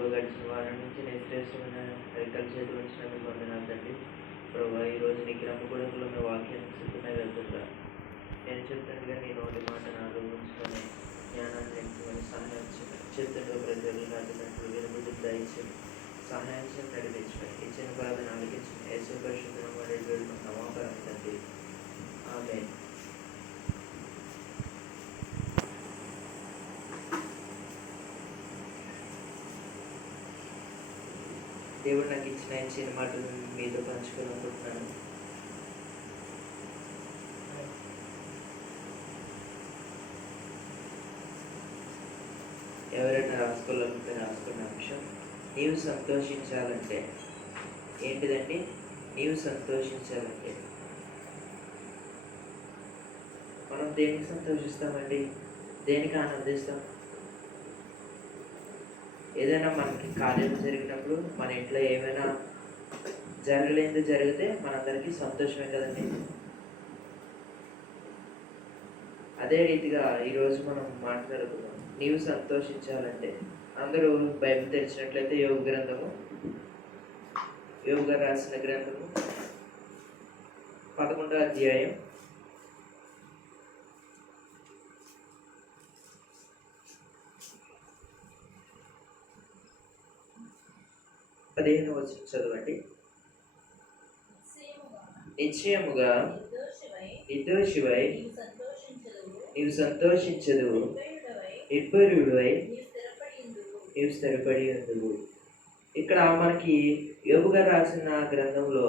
ప్రభు గడిచిన వారం నుంచి నేను శ్రేష్టమైన రెక్కల చేతులు ఉంచినందుకు వందనాలు తండ్రి ప్రభా ఈరోజు రోజు నీ గ్రహకూడంలో మీ వాక్యాన్ని సిద్ధంగా వెళ్తుందా నేను చెప్తుండగా నీ నోటి మాట నాలో ఉంచుకొని జ్ఞానాన్ని ఎంచుకొని సహాయం చెప్తుండగా ప్రజలు నాటినట్లు వినబుద్ధి దయచేసి సహాయం చేసి నడిపించమని ఇచ్చిన ప్రార్థన ఆలకించిన యేసు పరిశుద్ధం మరియు వేడుకుంటున్నాం ఆపరం తండ్రి ఆమె దేవుడు నాకు ఇచ్చిన ఈ చిన్న మాటలు మీతో పంచుకొని అనుకుంటున్నాను ఎవరైనా రాసుకోవాలనుకుంటే రాసుకున్న అంశం నీవు సంతోషించాలంటే ఏంటిదండి? నీవు సంతోషించాలంటే. మనం దేనికి సంతోషిస్తామండి? దేనికి ఆనందిస్తాం? ఏదైనా మనకి కార్యం జరిగినప్పుడు మన ఇంట్లో ఏమైనా జరగలేనిది జరిగితే మనందరికీ సంతోషమే కదండి. అదే రీతిగా ఈరోజు మనం మాట్లాడుకుందాం. నీవు సంతోషించాలంటే అందరూ బైబిల్ తెరిచినట్లయితే యోగ గ్రంథము యోగ రాసిన గ్రంథము పదకొండో అధ్యాయం పదిహేను వచ్చిన చదవండి. నిశ్చయముగా నిర్దోషివై నీవు సంతోషించదు నిర్భరుడువై నీవు స్థిరపడి ఉండవు ఇక్కడ మనకి యోగుగా రాసిన గ్రంథంలో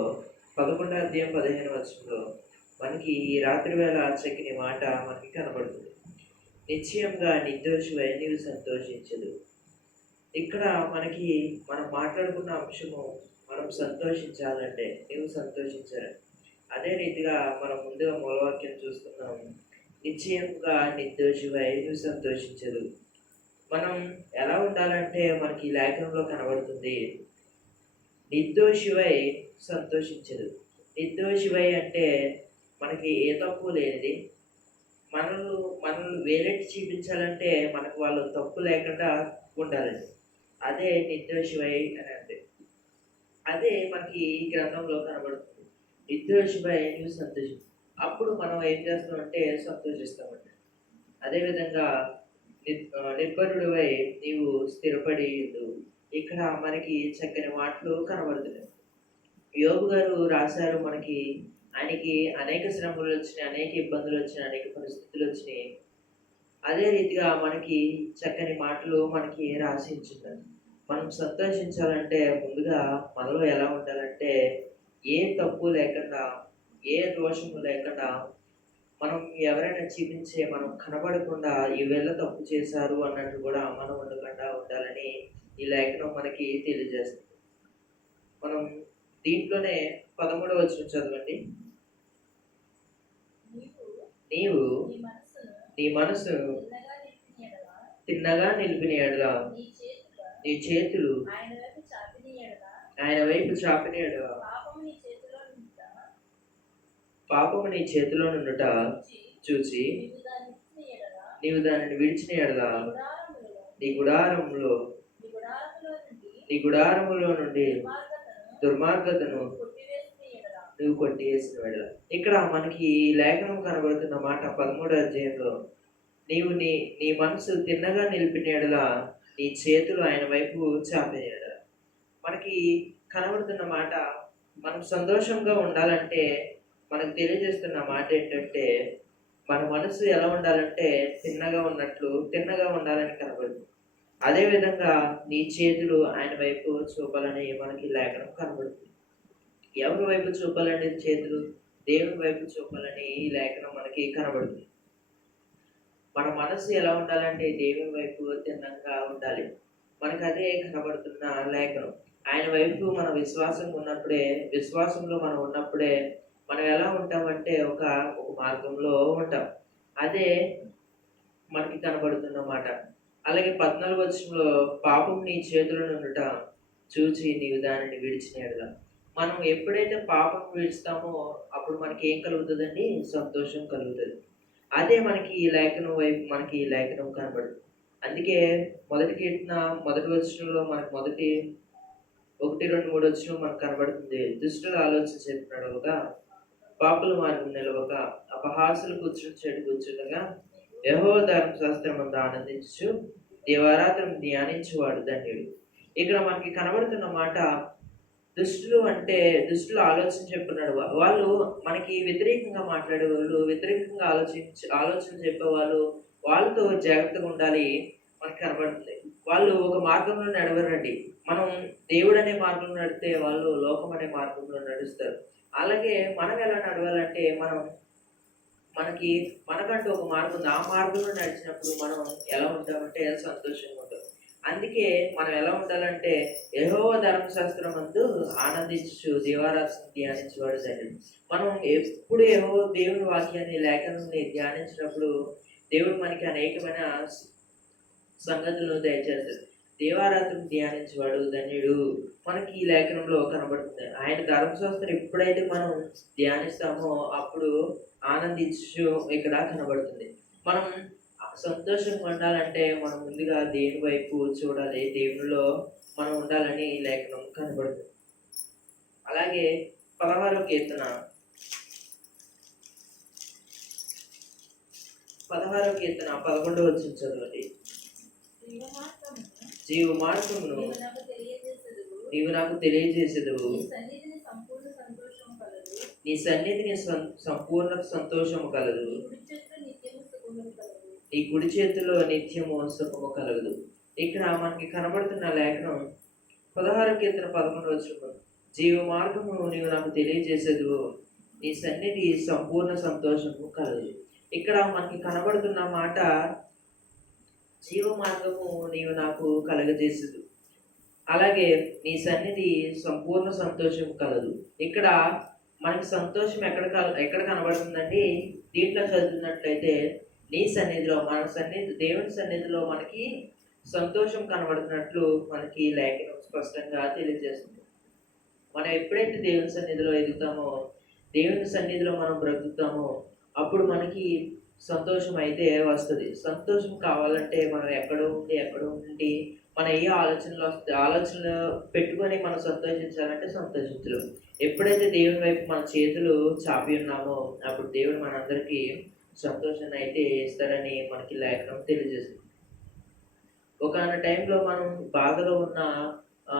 పదకొండో అధ్యాయం పదిహేను వచ్చంలో మనకి ఈ రాత్రి వేళ చక్కని మాట మనకి కనబడుతుంది. నిశ్చయంగా నిర్దోషివై నీవు సంతోషించదు ఇక్కడ మనకి మనం మాట్లాడుకున్న అంశము మనం సంతోషించాలంటే నీవు సంతోషించాలి. అదే రీతిగా మనం ముందుగా మూలవాక్యం చూస్తున్నాం నిశ్చయముగా నిర్దోషివై నువ్వు సంతోషించదు. మనం ఎలా ఉండాలంటే మనకి లేఖనంలో కనబడుతుంది. నిర్దోషివై సంతోషించదు. నిర్దోషివై అంటే మనకి ఏ తప్పు లేనిది. మనల్ని మనల్ని వేలెట్టి చూపించాలంటే మనకు వాళ్ళు తప్పు లేకుండా ఉండాలండి అదే నిర్దోషివై అని అంటే. అదే మనకి ఈ గ్రంథంలో కనబడుతుంది. నిర్దోషివై నువ్వు సంతోషి అప్పుడు మనం ఏం చేస్తామంటే సంతోషిస్తామంట అదేవిధంగా నిర్ నిర్భరుడివై నీవు స్థిరపడి ఇక్కడ మనకి చక్కని మాటలు కనబడుతున్నాయి. యోగు గారు రాశారు మనకి ఆయనకి అనేక శ్రమలు వచ్చినాయి అనేక ఇబ్బందులు వచ్చినాయి అనేక పరిస్థితులు వచ్చినాయి. అదే రీతిగా మనకి చక్కని మాటలు మనకి రాసించున్నారు మనం సంతోషించాలంటే ముందుగా మనలో ఎలా ఉండాలంటే ఏ తప్పు లేకుండా ఏ దోషము లేకుండా మనం ఎవరైనా చూపించే మనం కనబడకుండా ఈవేళ తప్పు చేశారు అన్నట్టు కూడా మనం ఉండకుండా ఉండాలని ఈ లేఖనం మనకి తెలియజేస్తుంది. మనం దీంట్లోనే పదమూడవ వచ్చిన చదవండి. నీవు నీ మనసు తిన్నగా నిలిపిన ఎడల? నీ చేతులు ఆయన వైపు చాపిన ఎడల పాపము నీ చేతిలో నుండుట. చూసి నీవు దానిని విడిచిన ఎడల నీ గుడారములో నీ గుడారములో నుండి దుర్మార్గతను నువ్వు కొట్టివేసిన వెడల ఇక్కడ మనకి ఈ లేఖనం కనబడుతున్న మాట పదమూడో అధ్యాయంలో నీవు నీ నీ మనసు తిన్నగా నిలిపిన ఎడల నీ చేతులు ఆయన వైపు చాపిన మనకి కనబడుతున్న మాట మనం సంతోషంగా ఉండాలంటే మనకు తెలియజేస్తున్న మాట ఏంటంటే మన మనసు ఎలా ఉండాలంటే తిన్నగా ఉన్నట్లు తిన్నగా ఉండాలని కనబడుతుంది. అదేవిధంగా నీ చేతులు ఆయన వైపు చూపాలని మనకి లేఖనం కనబడుతుంది. ఎవరి వైపు చూపాలని చేతులు? దేవుని వైపు చూపాలని ఈ లేఖనం మనకి కనబడుతుంది. మన మనసు ఎలా ఉండాలంటే దేవుని వైపు తిన్నంగా ఉండాలి. మనకు అదే కనబడుతున్న లేఖనం. ఆయన వైపు మన విశ్వాసం ఉన్నప్పుడే విశ్వాసంలో మనం ఉన్నప్పుడే మనం ఎలా ఉంటామంటే ఒక ఒక మార్గంలో ఉంటాం. అదే మనకి కనబడుతున్నమాట అలాగే పద్నాలుగు వచ్చంలో పాపం నీ చేతుల ఉండటం చూచి నీవు దానిని విడిచిన మనం ఎప్పుడైతే పాపం విడుస్తామో అప్పుడు మనకి ఏం కలుగుతుందండి? సంతోషం కలుగుతుంది. అదే మనకి ఈ లేఖనం వైపు మనకి ఈ లేఖనం కనబడుతుంది అందుకే మొదటి కీర్తన మొదటి వచనంలో మనకు మొదటి ఒకటి రెండు మూడు వచ్చిన మనకు కనబడుతుంది. దుష్టుల ఆలోచన చెప్పినడుగా పాపల మార్గం నిలవక అపహాసులు కూర్చుని చెడు కూర్చుండగా యహో ధర్మశాస్త్రం అంతా ఆనందించు దేవారాత్రం ధ్యానించేవాడు ధన్యుడు. ఇక్కడ మనకి కనబడుతున్న మాట దుష్టులు అంటే దుష్టులు ఆలోచన చెప్పున్నాడు. వాళ్ళు మనకి వ్యతిరేకంగా మాట్లాడే వాళ్ళు వ్యతిరేకంగా ఆలోచించి ఆలోచన చెప్పేవాళ్ళు వాళ్ళతో జాగ్రత్తగా ఉండాలి మనకి కనబడుతుంది. వాళ్ళు ఒక మార్గంలో నడవరండి. మనం దేవుడు అనే మార్గంలో నడితే వాళ్ళు లోకం అనే మార్గంలో నడుస్తారు. అలాగే మనం ఎలా నడవాలంటే మనం మనకి మనకంటూ ఒక మార్గం ఉంది. ఆ మార్గంలో నడిచినప్పుడు మనం ఎలా ఉంటామంటే సంతోషంగా అందుకే మనం ఎలా ఉండాలంటే ఏహో ధర్మశాస్త్రం అందు ఆనందించు దేవారాత్రం ధ్యానించేవాడు సరే మనం ఎప్పుడు యహో దేవుని వాక్యాన్ని లేఖనాన్ని ధ్యానించినప్పుడు దేవుడు మనకి అనేకమైన సంగతులను దయచేస్తాడు. దేవారాత్రం ధ్యానించేవాడు ధన్యుడు. మనకి ఈ లేఖనంలో కనబడుతుంది. ఆయన ధర్మశాస్త్రం ఎప్పుడైతే మనం ధ్యానిస్తామో అప్పుడు ఆనందించు ఇక్కడ కనబడుతుంది. మనం సంతోషం ఉండాలంటే మనం ముందుగా దేవుని వైపు చూడాలి. దేవునిలో మనం ఉండాలని ఈ లేఖనం కనబడుతుంది. అలాగే పదహారో కీర్తన. పదహారో కీర్తన పదకొండవ వచ్చిన చదవండి. జీవ మార్గమును నీవు నాకు తెలియజేసదు నీవు నాకు తెలియజేసేదవు. నీ సన్నిధిని సంపూర్ణ సంతోషము కలదు. నీ కుడి చేతిలో నిత్యము సుఖము కలగదు. ఇక్కడ మనకి కనబడుతున్న లేఖనం పదహారు కీర్తన పదకొండు వచ్చిన జీవ మార్గము నీవు నాకు తెలియజేసేదు. నీ సన్నిధి సంపూర్ణ సంతోషము కలదు ఇక్కడ మనకి కనబడుతున్న మాట జీవ మార్గము నీవు నాకు కలగజేసేదు. అలాగే నీ సన్నిధి సంపూర్ణ సంతోషం కలదు. ఇక్కడ మనకి సంతోషం ఎక్కడ కల- ఎక్కడ కనబడుతుందండి? దీంట్లో చదువుతున్నట్లయితే నీ సన్నిధిలో మన సన్నిధి దేవుని సన్నిధిలో మనకి సంతోషం కనబడుతున్నట్లు మనకి లేఖనం స్పష్టంగా తెలియజేస్తుంది. మనం ఎప్పుడైతే దేవుని సన్నిధిలో ఎదుగుతామో దేవుని సన్నిధిలో మనం బ్రతుకుతామో అప్పుడు మనకి సంతోషం అయితే వస్తుంది. సంతోషం కావాలంటే మనం ఎక్కడో ఉండి ఎక్కడో ఉండి మన ఏ ఆలోచనలు వస్తే ఆలోచనలు పెట్టుకొని మనం సంతోషించాలంటే సంతోషించలేం ఎప్పుడైతే దేవుని వైపు మన చేతులు చాపి ఉన్నామో అప్పుడు దేవుడు మనందరికీ సంతోషాన్ని అయితే ఇస్తారని మనకి లేఖనం తెలియజేస్తుంది. ఒకనొక టైంలో మనం బాధలో ఉన్న ఆ,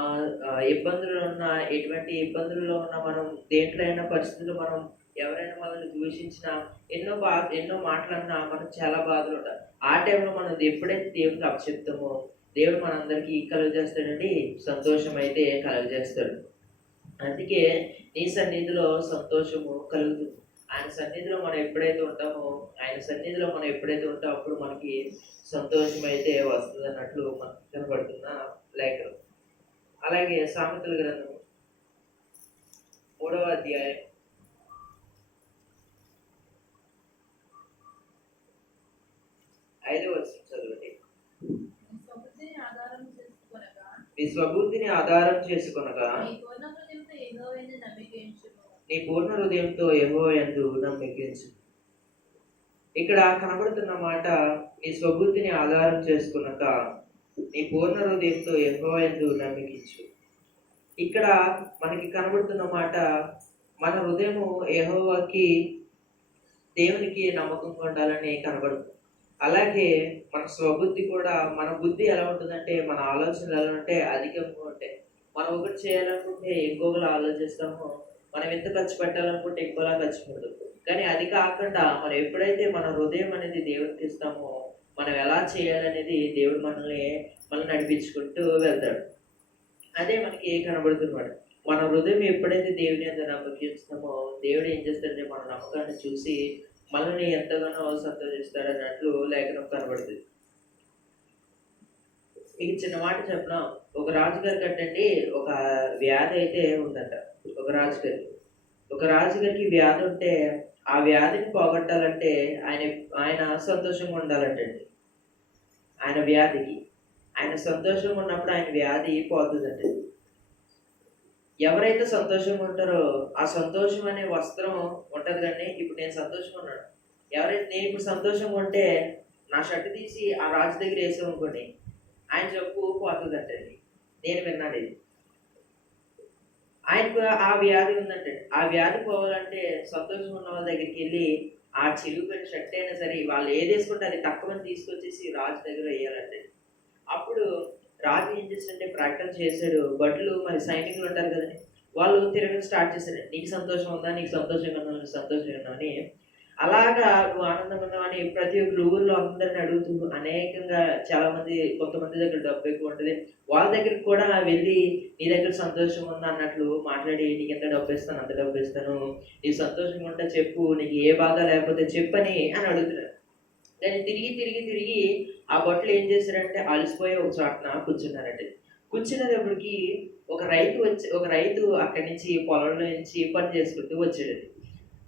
ఇబ్బందులు ఉన్న ఎటువంటి ఇబ్బందుల్లో ఉన్న మనం దేంట్లో అయినా పరిస్థితులు మనం ఎవరైనా మనల్ని దూషించినా ఎన్నో బా ఎన్నో మాటలన్నా మనకు చాలా బాధలు ఉంటాయి ఆ టైంలో మనం ఎప్పుడైతే దేవుడికి అప్పచెప్తామో దేవుడు మనందరికీ కలుగజేస్తాడండి సంతోషం అయితే కలుగజేస్తాడు అందుకే నీ సన్నిధిలో సంతోషము కలుగుతుంది. ఆయన సన్నిధిలో మనం ఎప్పుడైతే ఉంటామో ఆయన సన్నిధిలో మనం ఎప్పుడైతే ఉంటామో అప్పుడు మనకి సంతోషం అయితే వస్తుంది అన్నట్లు మనకు కనబడుతున్న లేఖనం అలాగే సామెతల గ్రంథం మూడవ అధ్యాయం. ఐదవ వచనం చదవండి. నీ స్వబుద్ధిని ఆధారం చేసుకొనగా, నీ పూర్ణ హృదయంతో యెహోవాను ఎందు నమ్మకించు ఇక్కడ కనబడుతున్న మాట నీ స్వబుద్ధిని ఆధారం చేసుకున్నాక నీ పూర్ణ హృదయంతో యహో ఎందు నమ్మకించు ఇక్కడ మనకి కనబడుతున్న మాట మన హృదయము ఏహోవాకి దేవునికి నమ్మకంగా ఉండాలని కనబడుతుంది. అలాగే మన స్వబుద్ధి కూడా మన బుద్ధి ఎలా ఉంటుందంటే మన ఆలోచనలు ఎలా ఉంటే అధికంగా ఉంటాయి. మనం ఒకటి చేయాలనుకుంటే ఇంకొకరు ఆలోచిస్తాము మనం ఎంత ఖర్చు పెట్టాలనుకుంటే ఎక్కువలా ఖర్చు పెడతాం కానీ అది కాకుండా మనం ఎప్పుడైతే మన హృదయం అనేది దేవుడికి ఇస్తామో మనం ఎలా చేయాలనేది దేవుడు మనల్ని మనల్ని నడిపించుకుంటూ వెళ్తాడు. అదే మనకి కనబడుతున్నాడు మన హృదయం ఎప్పుడైతే దేవుని అంత నమ్మకిస్తామో దేవుడు ఏం చేస్తాడంటే మన నమ్మకాన్ని చూసి మనల్ని ఎంతగానో సంతోషిస్తాడు అన్నట్లు లేఖనం కనబడుతుంది. మీకు చిన్న మాట చెప్పిన? ఒక రాజుగారి కట్టండి ఒక వ్యాధి అయితే ఉందంట. ఒక రాజుగారికి. ఒక రాజుగారికి వ్యాధి ఉంటే ఆ వ్యాధిని పోగొట్టాలంటే ఆయన ఆయన సంతోషంగా ఉండాలంటండి. ఆయన వ్యాధికి. ఆయన సంతోషంగా ఉన్నప్పుడు ఆయన వ్యాధి పోతుందండి. ఎవరైతే సంతోషంగా ఉంటారో ఆ సంతోషం అనే వస్త్రం ఉంటుంది కానీ ఇప్పుడు నేను సంతోషంగా ఉన్నాను. ఎవరైతే నేను ఇప్పుడు సంతోషంగా ఉంటే నా షర్ట్ తీసి ఆ రాజు దగ్గర వేసామనుకోండి ఆయన చెప్పు పోతుందంటండి. నేను విన్నాను ఇది. ఆయనకు ఆ వ్యాధి ఉందంటే ఆ వ్యాధి పోవాలంటే సంతోషం ఉన్న వాళ్ళ దగ్గరికి వెళ్ళి ఆ చిలుకని షర్ట్ అయినా సరే వాళ్ళు ఏది వేసుకుంటే అది తక్కువ తీసుకొచ్చేసి రాజు దగ్గర వేయాలంటే. అప్పుడు రాజు ఏం చేస్తుంటే ప్రకటన చేశాడు. బట్లు మరి సైనికులు ఉంటారు కదండి వాళ్ళు తిరగడం స్టార్ట్ చేశారు. నీకు సంతోషం ఉందా? నీకు సంతోషంగా ఉందా నీకు సంతోషంగా ఉందా అని అలాగా నువ్వు ఆనందంగా ఉన్నావని ప్రతి ఒక్కరు ఊర్లో అందరిని అడుగుతూ అనేకంగా చాలా మంది కొంతమంది దగ్గర డబ్బు ఎక్కువ ఉంటుంది. వాళ్ళ దగ్గరికి కూడా వెళ్ళి నీ దగ్గర సంతోషం ఉందా? అన్నట్లు మాట్లాడి నీకు ఎంత డబ్బు ఇస్తాను అంత డబ్బు ఇస్తాను. నీకు సంతోషంగా ఉంటే చెప్పు నీకు ఏ బాధ లేకపోతే చెప్పని అని అడుగుతున్నారు దాన్ని తిరిగి తిరిగి తిరిగి ఆ బొట్టలు ఏం చేశారంటే అలసిపోయి ఒక చోటన కూర్చున్నారంటే కూర్చున్నప్పటికి ఒక రైతు వచ్చి ఒక రైతు అక్కడి నుంచి పొలంలో నుంచి పని చేసుకుంటూ వచ్చాడు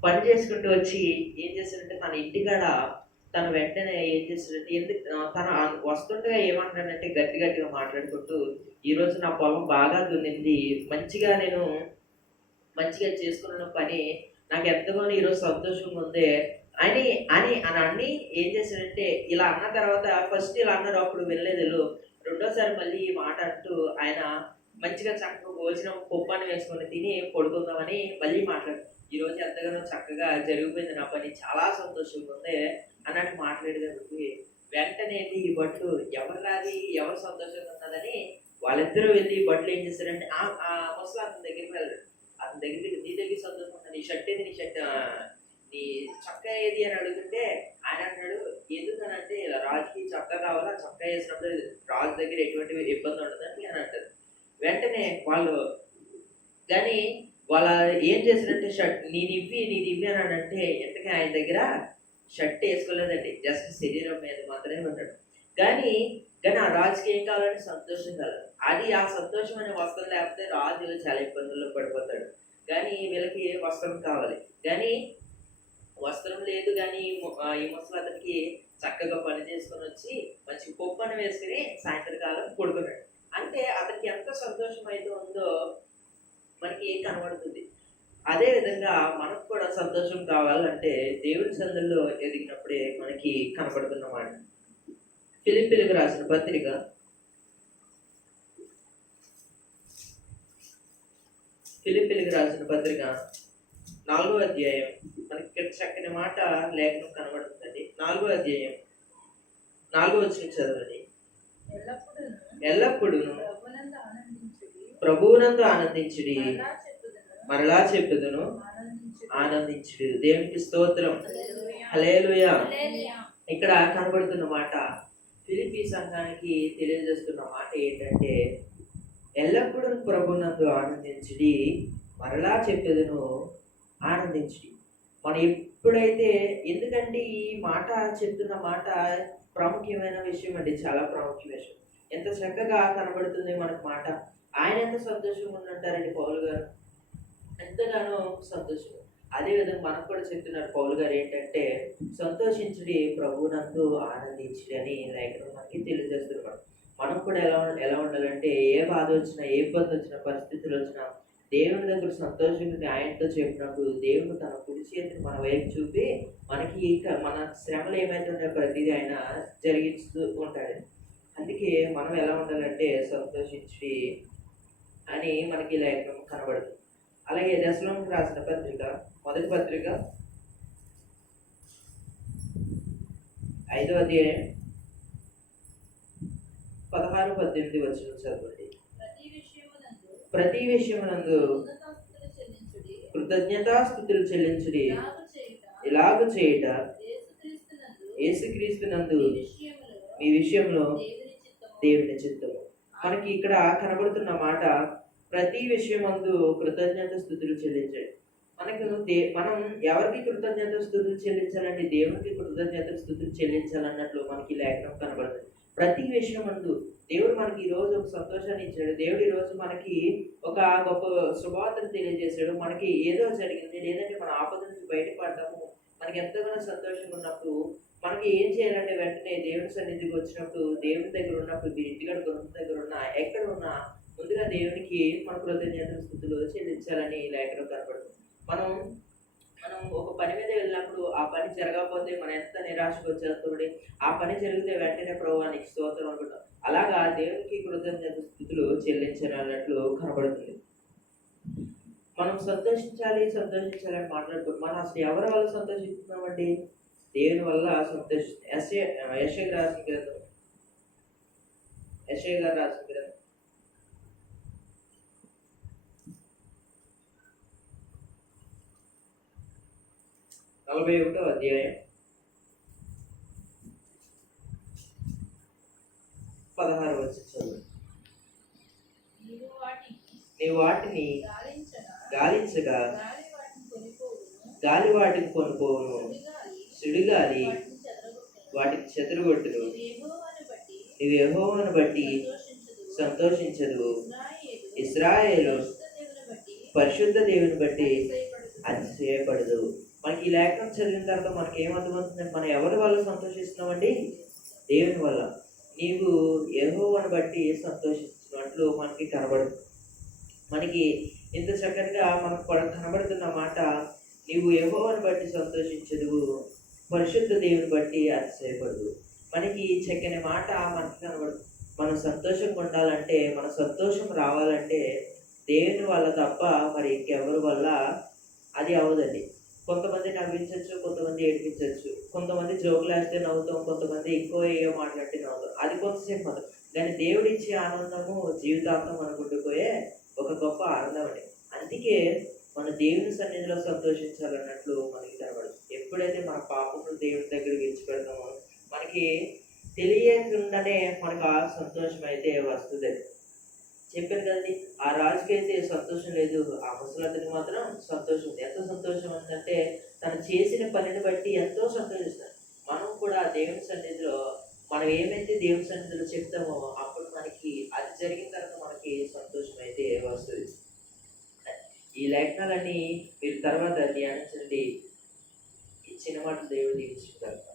పని చేసుకుంటూ వచ్చి ఏం చేశాడంటే తన ఇంటికాడ తను వెంటనే ఏం చేశాడంటే ఎందుకు తను తన వస్తుండగా ఏమంటాడంటే గట్టి గట్టిగా మాట్లాడుకుంటూ ఈరోజు నా పొలం బాగా దున్నింది మంచిగా నేను మంచిగా చేసుకున్న పని నాకు ఎంతగానో ఈరోజు సంతోషంగా ఉంది అని అని అని అన్ని ఏం చేశాడంటే ఇలా అన్న తర్వాత ఫస్ట్ ఇలా అన్నారు అప్పుడు వెళ్ళలేదు రెండోసారి మళ్ళీ ఈ మాట అంటూ ఆయన మంచిగా చక్కగా భోజనం పొప్పాన్ని వేసుకొని తిని పడుకుందామని మళ్ళీ మాట్లాడు. ఈరోజు ఎంతగానో చక్కగా జరిగిపోయింది నా పని. చాలా సంతోషంగా ఉంది. అన్నట్టు మాట్లాడేదానికి వెంటనే వెళ్ళి ఈ బట్లు ఎవరు రాది ఎవరు సంతోషంగా ఉన్నదని వాళ్ళిద్దరూ వెళ్ళి ఈ బట్టలు ఏం చేశారంటే ఆ ముసలి అతని దగ్గరికి వెళ్ళారు. అతని దగ్గరికి నీ దగ్గర సంతోషం ఉంది నీ షర్ట్ ఏది? నీ షర్ట్ నీ చక్క ఏది? అని అడుగుతుంటే ఆయన అన్నాడు ఎందుకనంటే ఇలా రాజుకి చక్క కావాలా? చక్క వేసినప్పుడు రాజు దగ్గర ఎటువంటి ఇబ్బంది ఉండదని అని అంటారు. వెంటనే వాళ్ళు కానీ వాళ్ళ ఏం చేశారంటే షర్ట్ నేను ఇవ్వి నేను ఇవ్వి అని అంటే ఎంతకీ ఆయన దగ్గర షర్ట్ వేసుకోలేదండి. జస్ట్ శరీరం మీద మాత్రమే ఉంటాడు కానీ కానీ ఆ రాజుకి ఏం కావాలంటే సంతోషం కలదు అది ఆ సంతోషం అనే వస్త్రం లేకపోతే రాజు చాలా ఇబ్బందుల్లో పడిపోతాడు. కానీ వీళ్ళకి వస్త్రం కావాలి? కానీ వస్త్రం లేదు కానీ ఈ ముసలి అతనికి చక్కగా పని చేసుకొని వచ్చి మంచి పొప్పని వేసుకుని సాయంత్రకాలం పడుకున్నాడు. అంటే అతనికి ఎంత సంతోషం అయితే ఉందో మనకి కనబడుతుంది? అదే విధంగా మనకు కూడా సంతోషం కావాలంటే దేవుని సందుల్లో ఎదిగినప్పుడే మనకి కనబడుతున్నమాట ఫిలిపిలకు రాసిన పత్రిక ఫిలిపిలకు రాసిన పత్రిక నాలుగో అధ్యాయం. మనకి ఇక్కడ చక్కని మాట లేఖనం కనబడుతుందండి. నాలుగో అధ్యాయం. నాలుగో వచ్చిన చదవండి. ఎల్లప్పుడూ ఎల్లప్పుడూ ప్రభువునందు ఆనందించుడి. మరలా చెప్పుదును. ఆనందించుడి. దేవునికి స్తోత్రం. హలేలుయా. ఇక్కడ కనబడుతున్న మాట ఫిలిపి సంఘానికి తెలియజేస్తున్న మాట ఏంటంటే ఎల్లప్పుడూ ప్రభునందు ఆనందించుడి మరలా చెప్పేదను ఆనందించుడి. మనం ఎప్పుడైతే ఎందుకంటే ఈ మాట చెప్తున్న మాట ప్రాముఖ్యమైన విషయం అండి చాలా ప్రాముఖ్య విషయం. ఎంత చక్కగా కనబడుతుంది మనకు మాట. ఆయన ఎంత సంతోషంగా ఉందంటారండి పౌలు గారు? ఎంతగానో సంతోషం. అదే విధంగా మనకు కూడా చెప్తున్నారు పౌలు గారు ఏంటంటే సంతోషించుడి ప్రభునందు ఆనందించుడి అని లేఖనం మనకి తెలియజేస్తున్నారు మనం కూడా ఎలా ఎలా ఉండాలంటే ఏ బాధ వచ్చినా ఏ ఇబ్బంది వచ్చినా పరిస్థితులు వచ్చినా దేవుని దగ్గర సంతోషంగా ఆయనతో చెప్పినప్పుడు దేవుడు తన కుడి చేతిని మన వైపు చూపి మనకి మన శ్రమలు ఏమైతే ఉన్నాయో ప్రతిదీ ఆయన జరిగిస్తూ ఉంటాడు అందుకే మనం ఎలా ఉండాలంటే సంతోషించి అని మనకి లేఖనం కనబడుతుంది అలాగే దశలో రాసిన పత్రిక మొదటి పత్రిక ఐదవ అధ్యాయం పదహారు పద్దెనిమిది వచ్చిన చదవండి. ప్రతి విషయమునందు కృతజ్ఞతాస్థుతులు చెల్లించుడి. ఇలాగ చేయుట. యేసుక్రీస్తునందు మీ విషయంలో దేవుని చిత్తము మనకి ఇక్కడ కనబడుతున్న మాట ప్రతి విషయమందు కృతజ్ఞత స్థుతులు చెల్లించండి. మనకు దే మనం ఎవరికి కృతజ్ఞత స్థుతులు చెల్లించాలంటే దేవునికి కృతజ్ఞత స్థుతులు చెల్లించాలన్నట్లు మనకి లేఖనం కనబడుతుంది. ప్రతి విషయం అందు దేవుడు మనకి ఈ రోజు ఒక సంతోషాన్ని ఇచ్చాడు. దేవుడు ఈరోజు రోజు మనకి ఒక గొప్ప శుభవార్తను తెలియజేశాడు. మనకి ఏదో జరిగింది? లేదంటే మన ఆపద నుంచి బయటపడ్డాము మనకి ఎంతగానో సంతోషంగా ఉన్నప్పుడు మనకి ఏం చేయాలంటే వెంటనే దేవుని సన్నిధికి వచ్చినప్పుడు దేవుని దగ్గర ఉన్నప్పుడు మీ ఇంటికాడ గృహం దగ్గర ఉన్నా ఎక్కడ ఉన్నా ముందుగా దేవునికి మన కృతజ్ఞత స్థుతులు చెల్లించాలని లేఖనం కనపడుతుంది మనం మనం ఒక పని మీద వెళ్ళినప్పుడు ఆ పని జరగకపోతే మనం ఎంత నిరాశకు వచ్చేస్తుంది ఆ పని జరిగితే వెంటనే ప్రభావానికి స్తోత్రం అనుకుంటాం. అలాగా దేవునికి కృతజ్ఞత స్థితులు చెల్లించాలన్నట్లు కనబడుతుంది. మనం సంతోషించాలి సంతోషించాలని మాట్లాడుకుంటాం. మనం అసలు ఎవరి వల్ల సంతోషిస్తున్నామండి? దేవుని వల్ల సంతోషిస్తుంది ఎస్ఏ యశ రాసిన గ్రంథం యశ గారు రాసిన గ్రంథం నలభై ఒకటో అధ్యాయం. పదహారు వచ్చి చదువు. నీవు వాటిని గాలించగా గాలి వాటిని కొనిపోవును కొనుకోవును. సుడిగాలి వాటిని చెదరగొట్టును వాటికి చెదరగొట్టును. బట్టి నీవు యెహోవాను బట్టి సంతోషించదు. ఇస్రాయేలు పరిశుద్ధ దేవుని బట్టి అతిశయపడదు. మనకి ఈ లేఖనం చదివిన తర్వాత మనకి ఏమర్థమవుతుంది మనం ఎవరి వల్ల సంతోషిస్తున్నామండి? దేవుని వల్ల. నీవు యహోవను బట్టి సంతోషిస్తున్నట్లు మనకి కనబడుతుంది మనకి ఇంత చక్కగా మనకు కనబడుతున్న మాట నీవు యహోవను బట్టి సంతోషించదు పరిశుద్ధ దేవుని బట్టి అతిశయపడదు. మనకి ఈ చక్కని మాట మనకి కనబడదు. మనం సంతోషంగా ఉండాలంటే మన సంతోషం రావాలంటే దేవుని వల్ల తప్ప మరి ఇంకెవరి వల్ల అది అవ్వదండి. కొంతమంది నవ్వించవచ్చు కొంతమంది ఏడిపించవచ్చు కొంతమంది జోకులు వేస్తే నవ్వుతాం కొంతమంది ఎక్కువ ఏయో మాట్లాడితే నవ్వుతాం. అది కొంతసేపు మాత్రం. కానీ దేవుడిచ్చే ఆనందము జీవితాంతం మనకు ఉండిపోయే ఒక గొప్ప ఆనందం అండి. అందుకే మన దేవుని సన్నిధిలో సంతోషించాలన్నట్లు మనకి కనబడుతుంది. ఎప్పుడైతే మన పాపములు దేవుడి దగ్గర విడిచిపెడతామో మనకి తెలియకుండానే మనకు ఆ సంతోషం అయితే వస్తుంది చెప్పాను కదండి ఆ రాజుకైతే సంతోషం లేదు ఆ ముసలతనికి మాత్రం సంతోషం ఉంది. ఎంత సంతోషం ఉందంటే తను చేసిన పనిని బట్టి ఎంతో సంతోషిస్తాడు మనం కూడా దేవుని సన్నిధిలో మనం ఏమైతే దేవుని సన్నిధిలో చెప్తామో అప్పుడు మనకి అది జరిగిన తర్వాత మనకి సంతోషం అయితే వస్తుంది. ఈ లేఖనాలన్నీ మీరు తర్వాత ధ్యానించండి. చిన్నవాడు దేవుడు దీవించుకుంటారు.